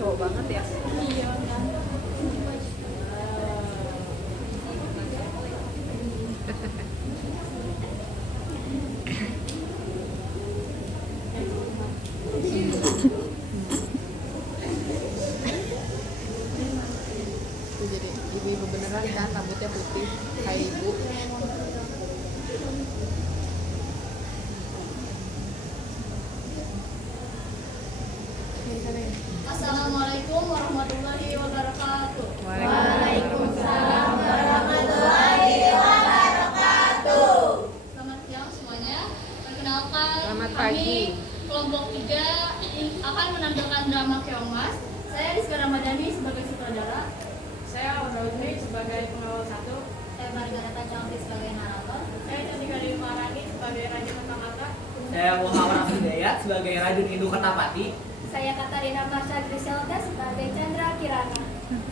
cowok banget ya. Iya kan. Tuh jadi ibu-ibu beneran kan, rambutnya putih kayak ibu. Assalamualaikum warahmatullahi wabarakatuh. Waalaikumsalam warahmatullahi wabarakatuh. Selamat siang semuanya. Perkenalkan, Selamat kami pagi. kelompok 3 akan menampilkan drama Keongmas. Saya Rizka Ramadhani sebagai sutradara. Saya Audrey sebagai pengawal 1. Saya Margareta Jangkri sebagai narator. Saya Cantika Dewi Maharani sebagai Raja Kata-Kata. Saya Muhammad Hidayat sebagai Rajun Indu Kertapati. Saya Katarina Marsha Griselda sebagai Chandra Kirana.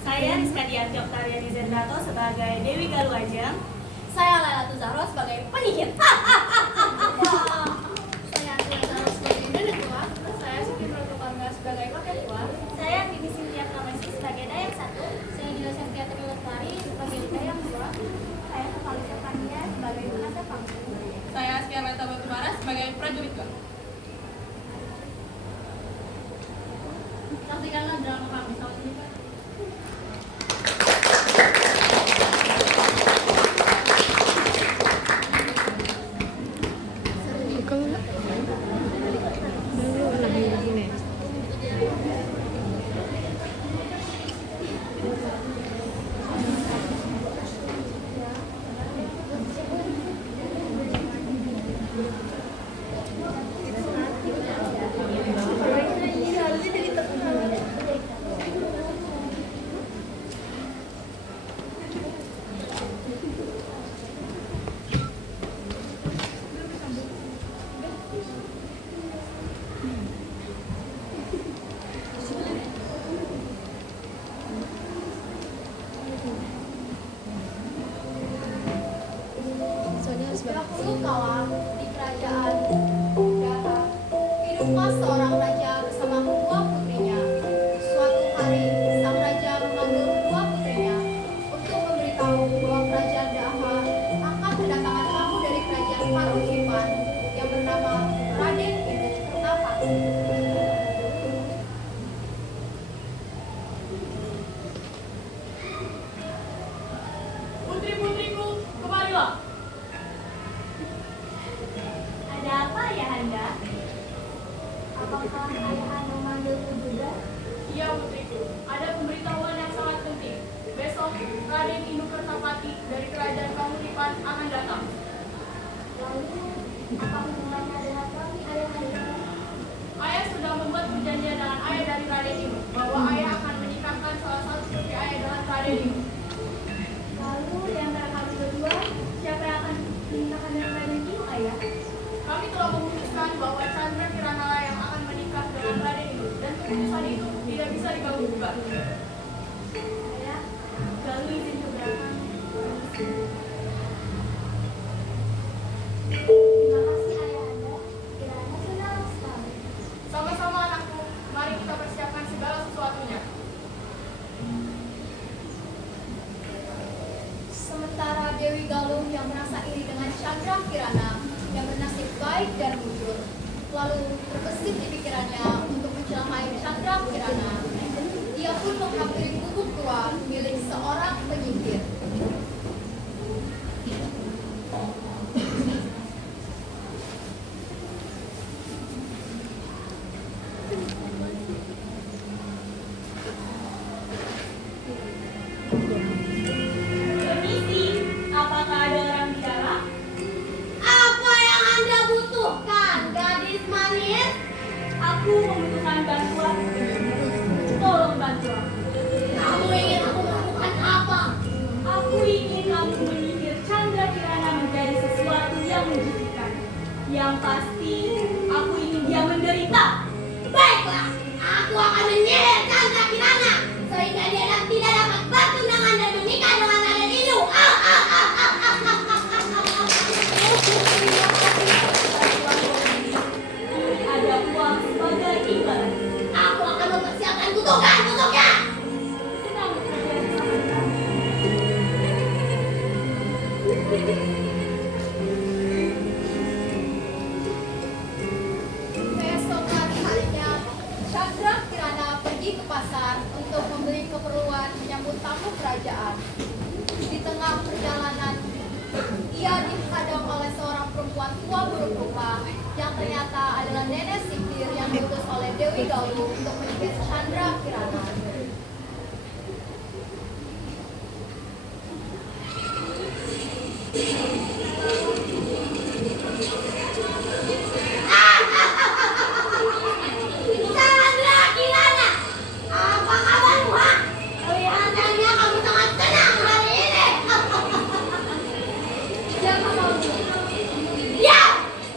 Saya Rizka Dianti Oktariani Zendrato sebagai Dewi Galuajang. Saya Laila Tuzahro sebagai penyihir. Saya Antia Zahro sebagai nenek tua. Saya Siti Pratokarma sebagai kakek tua. Saya Bibi Sintia Kamesi sebagai Dayang 1. Saya Dila Sintia Triwetari sebagai Dayang 2. Saya Kevalisa Pania sebagai Penasihat Panggung. Saya Askia Meta Batubara sebagai prajurit 2. Saksikanlah drama kami tahun ini, Pak. Dahulu kala di kerajaan Daha, hiduplah seorang raja bersama kedua putrinya. Suatu hari, sang raja memanggil kedua putrinya untuk memberitahu bahwa kerajaan Daha akan kedatangan tamu dari kerajaan Paruhipan yang bernama Raden Indu Kertapati. Putri-putriku, kemarilah. Ada apa ya Anda? Apakah ayah memanggilku juga? Iya putriku, ada pemberitahuan yang sangat penting. Besok Raden Indu Kertapati dari kerajaan Panguripan akan datang. Lalu, apa hubungannya dengan kami ayah Anda? Ayah sudah membuat perjanjian dengan ayah dari Raden Indu bahwa ayah akan menikahkan salah satu putri ayah dengan Raden Indu. Lalu, di antara kami berdua, siapa yang akan menikahkan dengan Raden Indu, ayah? Kami telah memutuskan bahwa Chandra Kirana lah yang akan menikah dengan Raden Indu dan keputusan itu tidak bisa diganggu gugat. Ayah, lalu izin ke belakang. Terima kasih ayah Anda. Kiranya senang sekali. Sama-sama anakku, mari kita persiapkan segala sesuatunya. Sementara Dewi Galung yang merasa iri dengan Chandra Kirana yang bernasib baik dan jujur, lalu terbesit di pikirannya untuk mencelakai Chandra Kirana. Dia pun menghampiri gubuk tua milik seorang penyihir. Permisi, apakah ada orang di dalam? Apa yang Anda butuhkan, gadis manis? Aku membutuhkan bantuan. Tolong bantu aku. Kamu ingin aku melakukan apa? Aku ingin kamu menyihir Chandra Kirana menjadi sesuatu yang menjijikan. Yang pasti, aku ingin dia menderita. Baiklah, aku akan menyihir Chandra Kirana sehingga dia tidak dapat bertunangan dan menikah dengan Raden Indu. Ada uang sebagai imbalan. Aku akan mempersiapkan kutukan. tutupnya! Senang bekerja bersama dengan Keesokan harinya, Chandra Kirana pergi ke pasar untuk membeli keperluan menyambut tamu kerajaan. Di tengah perjalanan, ia dihadang oleh seorang perempuan tua buruk rupa yang ternyata adalah nenek sihir yang diutus oleh Dewi Galuh untuk menyihir Chandra Kirana. Chandra Kirana, apa kabarmu, ha? Kelihatannya kamu sangat senang hari ini. Siapa kamu? Ya,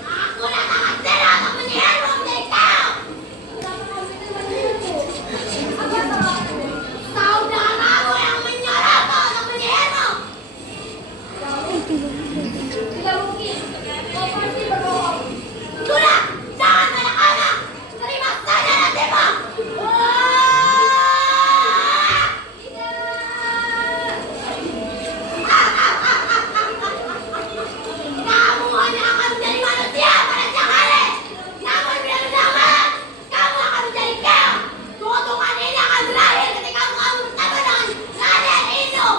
aku dah sangat senang untuk menyihirmu menjadi kau. Kenapa kamu itu menyihirku? Apa salahku? Saudaramu yang menyuruhku untuk menyihirmu. Tidak mungkin. Kau pasti berbohong. Sudah, jangan banyak omong. Terima saja nasibmu. Kamu hanya akan menjadi manusia pada siang hari. Namun bila menjelang malam, kamu akan menjadi keong. Kutukan ini akan berakhir ketika kamu bertemu dengan Raden Indu.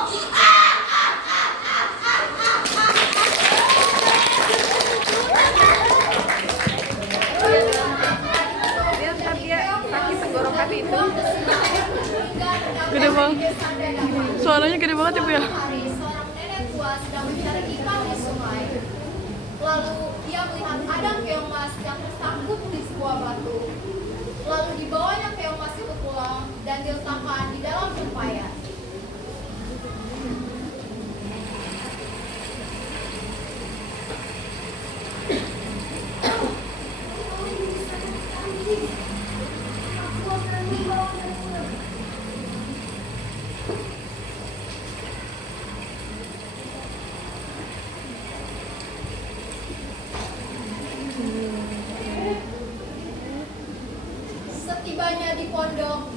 Dia sakit tenggorokan itu. Gede banget. Suaranya gede banget ya, Bu, ya? Hari, seorang nenek tua sedang mencari ikan di sungai. Lalu ia melihat ada keong mas yang tersangkut di sebuah batu. Lalu dibawanya keong mas itu pulang dan diletakkan di dalam tempayan. Setibanya di pondok,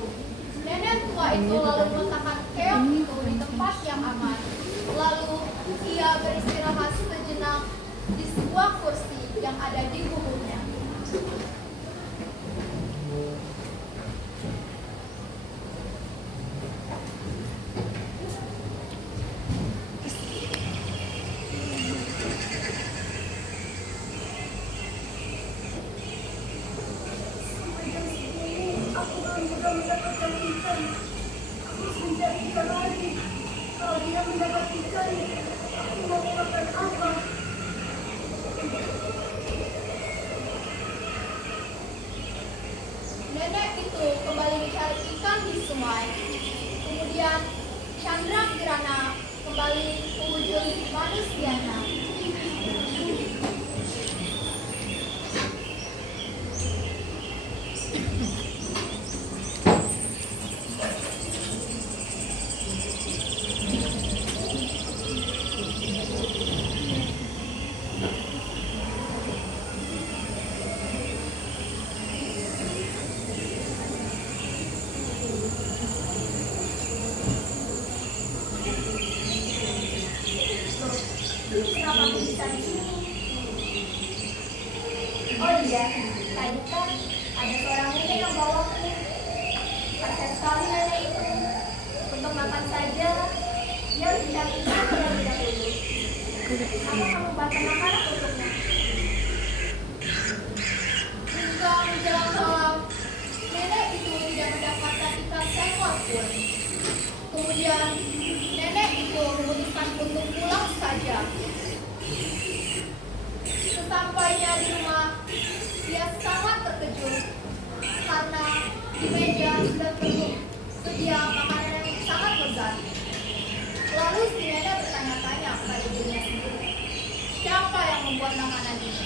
nenek tua itu lalu meletakkan keong itu di tempat yang aman. Lalu ia beristirahat sejenak di sebuah kursi yang ada di gubuknya. Nenek itu kembali mencari ikan di sungai. Kemudian Chandra Kirana kembali mewujud manusianya. Kenapa aku bisa di sini? Oh iya, tadi kan ada seorang nenek yang bawa aku. Kasian sekali nenek itu. Untuk makan saja, dia harus mencari ikan terlebih dahulu. Apa kamu buatkan makanan untuknya? Hingga menjelang malam, nenek itu tidak mendapatkan ikan seekor pun. Kemudian nenek itu memutuskan untuk pulang saja. Sesampainya di rumah, dia sangat terkejut karena di meja sudah tersedia makanan yang sangat lezat. Lalu si nenek bertanya-tanya kepada dirinya sendiri, siapa yang membuat makanan ini?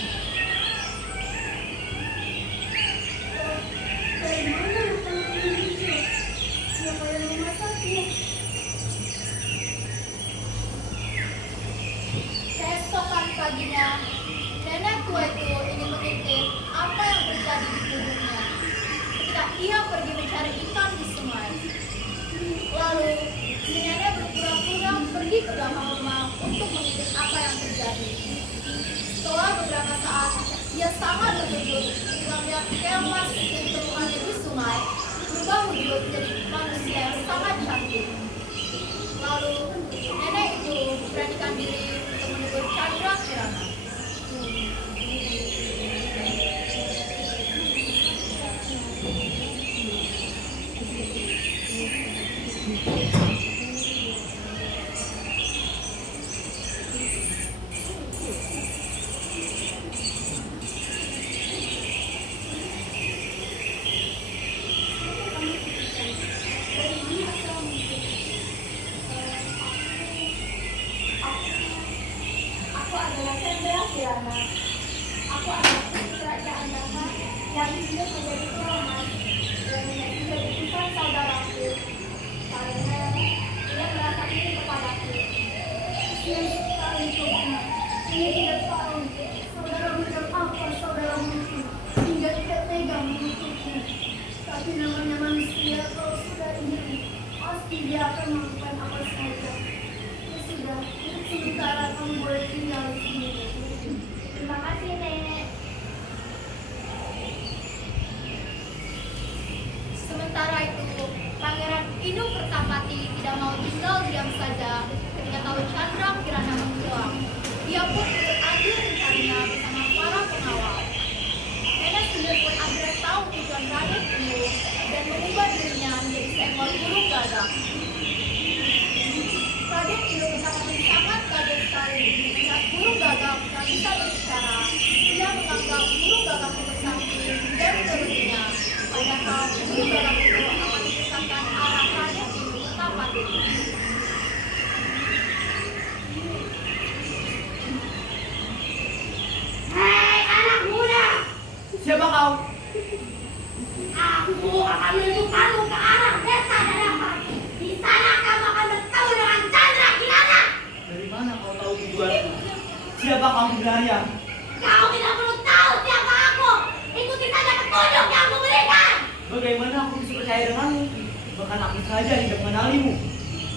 Dari mana makanan ini? Siapa yang memasaknya? Keesokan paginya, nenek tua itu ingin mengintip apa yang terjadi di tubuhnya ketika ia pergi mencari ikan di sungai. yang masih ditemukannya di sungai berubah wujud menjadi manusia yang sangat cantik. Lalu nenek itu beranikan diri untuk menegur Chandra Kirana. Aku adalah Chandra Kirana. Aku adalah putri kerajaan Dharma yang hidup menjadi keramat dan menjadi utusan saudaraku karena dia merasa iri kepadaku. Kasihan sekali coba. Ini tidak tahu saudara macam apa saudaramu itu hingga tidak tega menutupku. Tapi namanya manusia kalau sudah iri pasti dia akan melakukan apa saja. Ya sudah, untuk sementara kamu boleh tinggal di sini. Terima kasih, Nenek. Sementara itu, Pangeran Inu Kertapati tidak mau tinggal diam saja ketika tahu Chandra Kirana menghilang. Dia pun beradu rencananya bersama para pengawal. Nenek sendiri pun akhirnya tahu tujuan Raden Inu dan mengubah dirinya menjadi seekor burung gagak. Raden Inu Kertapati sangat kaget sekali melihat burung gagak yang bisa berbicara. Dia menganggap burung gagak itu bersakti dan menurutnya. Padahal burung gagak itu akan menyesatkan arah Raden Inu Kertapati. Hei anak muda, Siapa kau? aku akan menunjukkanmu ke arah desa Dadapan. Di sana kamu akan bertemu dengan Chandra Kirana. Dari mana kau tahu tujuanku? Siapa kau sebenarnya? Kau tidak perlu tahu siapa aku. Ikuti saja petunjuk yang aku berikan. Bagaimana aku bisa percaya denganmu? Bahkan aku saja tidak mengenalimu.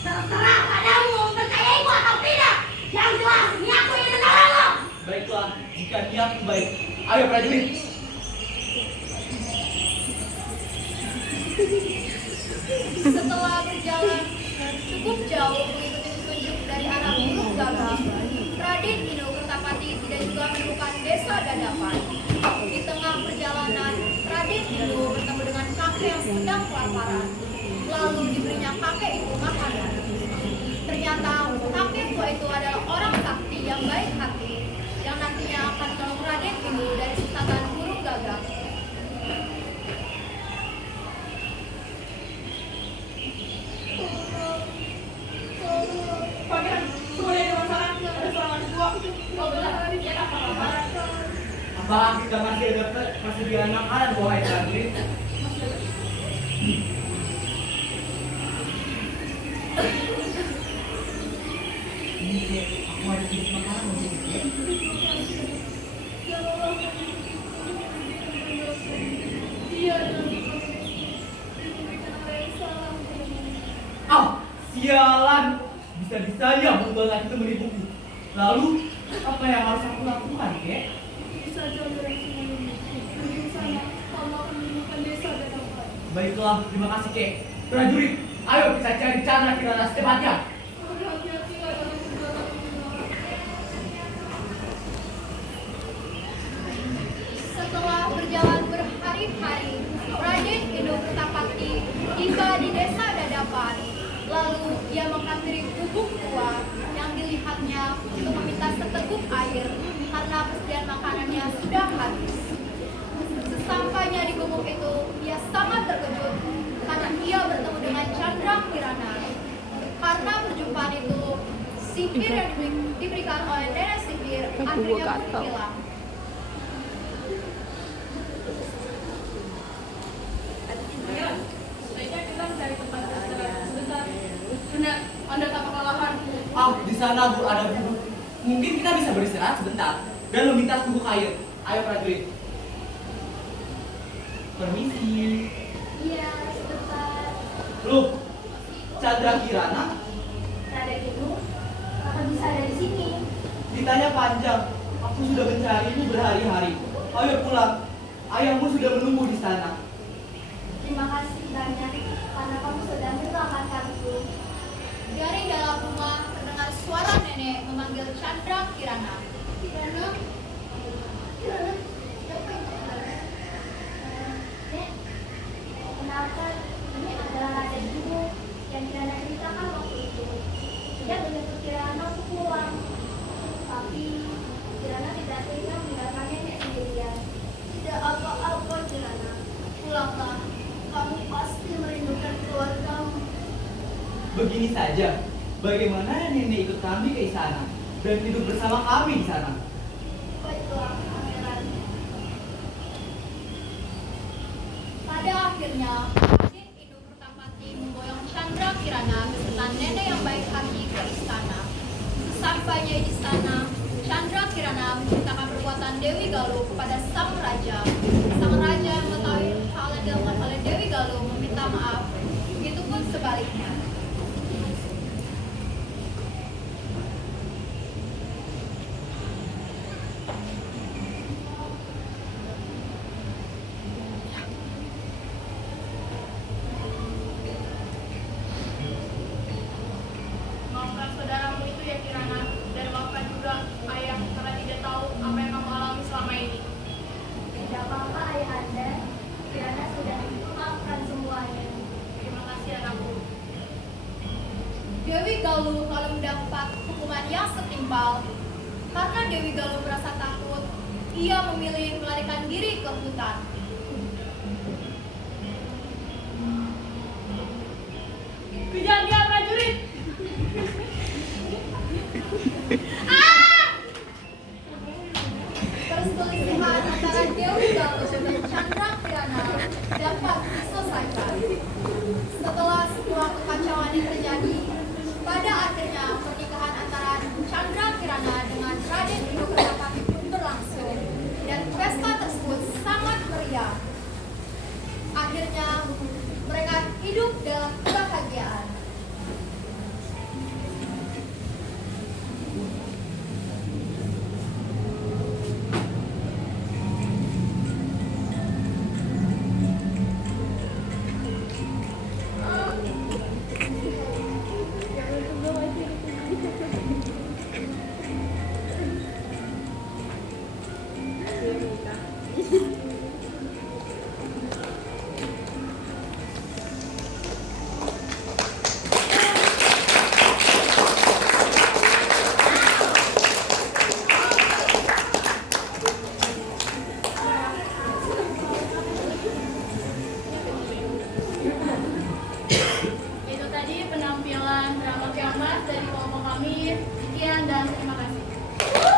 Terserah padamu mau mempercayaiku atau tidak. Yang jelas, ini aku ingin menolongmu. Baiklah, jika niatmu baik. Ayo prajurit. Setelah berjalan cukup jauh mengikuti petunjuk dari arah burung gagak, Raden Inu Kertapati tidak juga menemukan desa Dadapan. Di tengah perjalanan, Raden Inu bertemu dengan kakek yang sedang kelaparan. Lalu diberinya kakek itu makanan. Ternyata kakek tua itu adalah orang sakti yang baik hati, yang nantinya akan menolong Raden Inu dari sesatan burung gagak. Pangeran, semuanya ada masalah. Ada serangan gua. Kau belah tadi kita apa kabar? Apakah kita masih ada persediaan makanan, wahai prajurit? Ini aku ada sedikit makanan untuk ya. Dia adalah memberikan apa yang salah. Ah, sialan! Bisa-bisanya bunga itu menipuku. Lalu, apa yang harus aku lakukan, kek? Bisa jauh dari sini. Di sana, kamu akan menemukan desa Dadapan. Baiklah, terima kasih, kek. Prajurit, ayo kita cari Chandra Kirana secepatnya. Hati-hati dalam perjalanan. Setelah berjalan berhari-hari, Raden Inu Kertapati tiba di desa Dadapan. Lalu dia menghampiri gubuk tua yang dilihatnya untuk meminta seteguk air karena persediaan makanannya sudah habis. Sesampainya di gubuk itu, ia sangat terkejut karena ia bertemu dengan Chandra Kirana. Karena perjumpaan itu, sihir yang diberikan oleh nenek sihir akhirnya pun hilang. Pangeran, sebaiknya kita mencari tempat istirahat sebentar. Karena Anda tampak kelelahan. Ah, di sana bu ada gubuk. Mungkin kita bisa beristirahat sebentar dan meminta gubuk air. Ayo prajurit. Permisi. Iya, sebentar. Loh, Chandra Kirana? Raden itu, kakak bisa ada di sini. Ditanya panjang. Aku sudah mencarimu berhari-hari. Ayo pulang. ayahmu sudah menunggu di sana. Terima kasih banyak karena kamu sudah menyelamatkanku. Dari dalam rumah terdengar suara nenek memanggil Chandra Kirana. Kirana? Kirana? Siapa itu? Nek, kenapa ini adalah Raden Ibu yang Kirana ceritakan waktu itu. Dia menyebut Kirana untuk pulang, tapi Kirana tidak tega meninggalkan nenek sendirian. Tidak apa-apa, Kirana. Pulanglah. Kamu pasti merindukan keluargamu. Begini saja, bagaimana nenek ikut kami ke istana dan hidup bersama kami di sana? Baiklah, pangeran. Pada akhirnya, Raden Inu Kertapati memboyong Chandra Kirana beserta nenek yang baik hati ke istana. Sesampainya di sana, Chandra Kirana menceritakan perbuatan Dewi Galuh kepada sang raja. Sang raja mengetahui hal yang dilakukan oleh Dewi Galuh meminta maaf. Begitupun sebaliknya. Maafkan saudaramu itu ya Kirana, dan maafkan juga ayah karena tidak tahu apa yang kamu alami selama ini. Tidak apa-apa ayahanda, Kirana sudah memaafkan semuanya. Terima kasih anakku. Dewi Galuh lalu mendapat hukuman yang setimpal. Karena Dewi Galuh merasa takut, ia memilih melarikan diri ke hutan. Kejar dia prajurit! Perselisihan antara Dewi Galuh dan Chandra Kirana dapat diselesaikan. Setelah sebuah kekacauan yang terjadi, pada akhirnya pernikahan antara Chandra Kirana dengan Raden Inu Kertapati pun berlangsung dan pesta tersebut sangat meriah. Akhirnya mereka hidup dalam kebahagiaan. Itu tadi penampilan drama kemas dari kelompok kami. Sekian dan terima kasih.